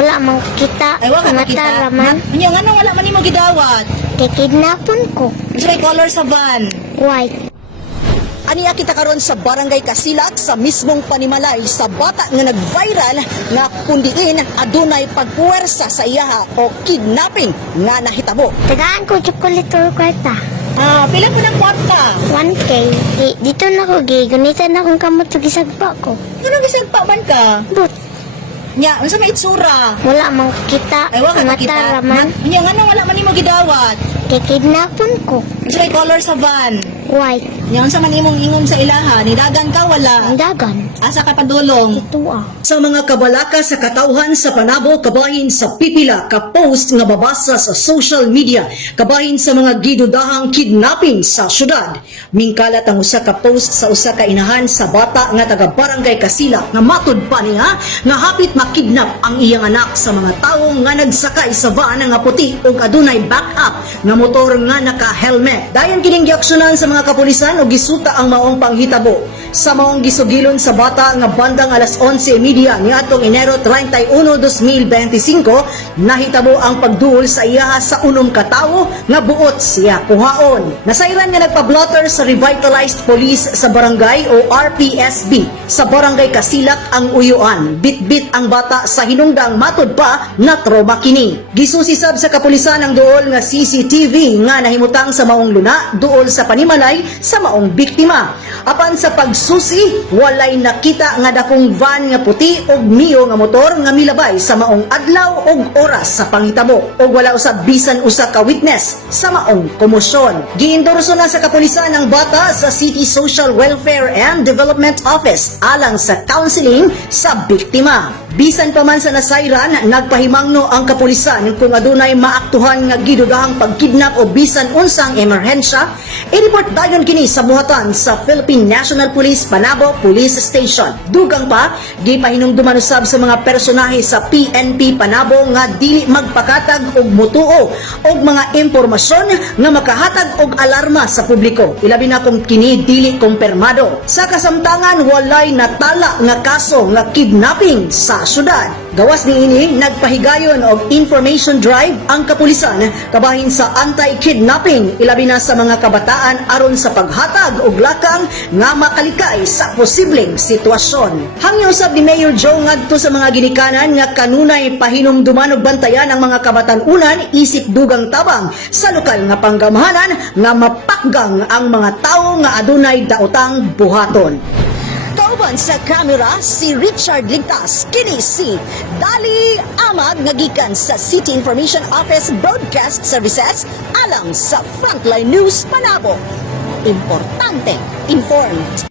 Wala man kita. Ay, wala ka kita. Raman. Yung ano, wala man mo gidawat. Kidnapon ko. Sa color sa van. White. Aniya kita karon sa Barangay Kasilat sa mismong panimalay sa bata nga nag-viral nga kundiin adunay pagpuwersa sa iyaha o kidnapping nga nahitabo. Tagaan ko chocolate or kwarta. Pila po ng kwarta? 1K. Dito na ko gay. Gunitan na kung kamot sa gisagpa ko. Anong gisagpa man ka? But, Nya, unsa may itsura? wala man kita. Ay, wala ka kita. Raman. Yung ano, wala man mo gidawat. Kidnapon ko. Sa color sa van. White. Yung sa man imong ingong sa ilaha, nidagan ka wala. Ang dagan. Asa ka padulong. Ito Sa mga kabalaka sa katauhan sa Panabo, kabahin sa pipila ka post nga babasa sa social media, kabahin sa mga gidudahang kidnapping sa syudad. Mingkalat ang usa ka post sa usa ka inahan sa bata nga taga Barangay Kasila nga matud pa niya nga hapit makidnap ang iyang anak sa mga tawo nga nagsakay sa van nga puti ug adunay backup nga motor nga naka-helmet. Dayon kining giaksyonan sa mga kapulisan ug gisuta ang maong panghitabo. Sa maong gisugilon sa bata nga bandang alas 11:30 niadtong Enero 31, 2025, nahitabo ang pagduol sa iya sa unom ka tawo nga buot siya kuhaon. Nasayran nga nagpa-blotter sa Revitalized Police sa barangay o RPSB sa Barangay Kasilak ang uyuan. Bit-bit ang bata sa hinungdang matud pa na trauma kini. Gisusisab sa kapulisan ang duol nga CCTV nga nahimutang sa maong luna duol sa panimalay sa maong biktima. Apan sa pagsusi, walay nakita nga dakong van nga puti og Mio nga motor nga milabay sa maong adlaw og oras sa panghitabo og wala usab bisan usa ka witness sa maong komosyon. Giendorso na sa kapulisan ang bata sa City Social Welfare and Development Office alang sa counseling sa biktima. Bisan pa man sa nasayran, nagpahimangno ang kapulisan kung adunay maaktuhan nga gidudahang pagkidnap o bisan unsang emerhensya, i-report dayon kini sa buhatan sa Philippine National Police Panabo Police Station. Dugang pa, gipahinumduman usab sa mga personahe sa PNP Panabo nga dili magpakatag og mutuo og mga impormasyon nga makahatag og alarma sa publiko. Ilabi na kung kini dili kumpirmado. Sa kasamtangan, walay natala nga kaso nga kidnapping sa syudad. Gawas niini, nagpahigayon og information drive ang kapulisan kabahin sa anti-kidnapping ilabi na sa mga kabataan aron sa paghatag og lakang nga makalikay sa posibleng sitwasyon. Hangyo usab ni Mayor Joe ngadto sa mga ginikanan nga kanunay pahinumduman og bantayan ang mga kabatan-unan isip dugang tabang sa lokal nga panggamahanan nga mapakgang ang mga tawo nga adunay daotang buhaton. Kauban sa kamera si Richard Ligtas, kini si Dali Amag nagikan sa City Information Office Broadcast Services alang sa Frontline News Panabo. Importante, informed.